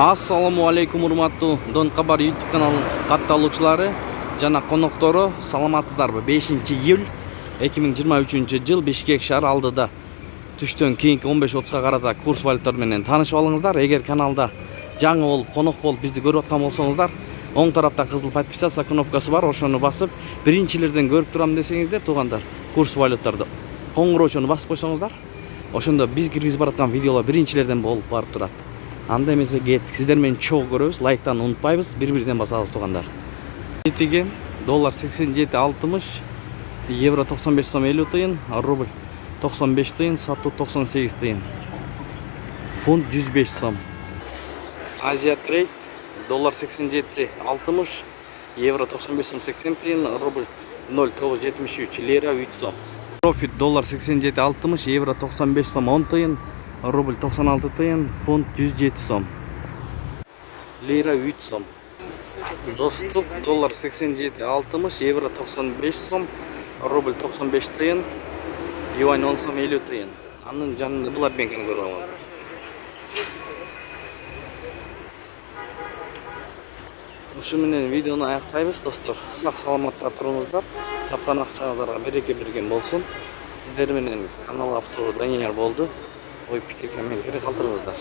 Assalamu alaikum урматтуу Дон Кабар YouTube каналынын катталуучулары жана коноктору, саламатсыздарбы? 5-июль 2023 Бишкек шаар алдыда түштөн кийинки 15:30 карата курс валюталар менен таанышып алыңыздар. Эгер каналда жаңы болуп, конок болуп бизди көрүп аткан болсоңуздар, оң тарапта кызыл подписаться кнопкасы бар, ошону басып, биринчилерден көрүп турам десеңиздер, туугандар, курс валюталарды коңгуроочуну басып койсоңуздар, ошондо биз киргизип бараткан видеолор биринчилерден болуп барып турат. Анда эмесе кеттик. Сиздер менен чогуу көрөбүз. Лайктан унутпайбыз. Бири-биринен басабыз, туугандар. Этиген доллар 87.60, евро 95 сом 50 тыйын, рубль 95 тыйын, сатуу 98 тыйын. Фунт 105 сом. Азия трейд доллар 87.60, евро 95 сом 80 тыйын, рубль 0,973, лира 3 сом. Профит доллар 87.60, евро 95 сом 10 тыйын, рубль 96 тыйын, фунт 107 сом, лира 3 сом. Доступ доллар 87.60, евро 95 сом, рубль 95 тыйын, юань 10 сом 50 тыйын. Анын жанында булар бенкени көрүп алам. Ушу менен видеону аяктайбыз, достор. Сак саламатта туруңуздар. Тапкан акчаңыздарга береке берген болсун. Сиздер менен канал автору Данияр болду. Ой пикир комментарий калтырыңыздар.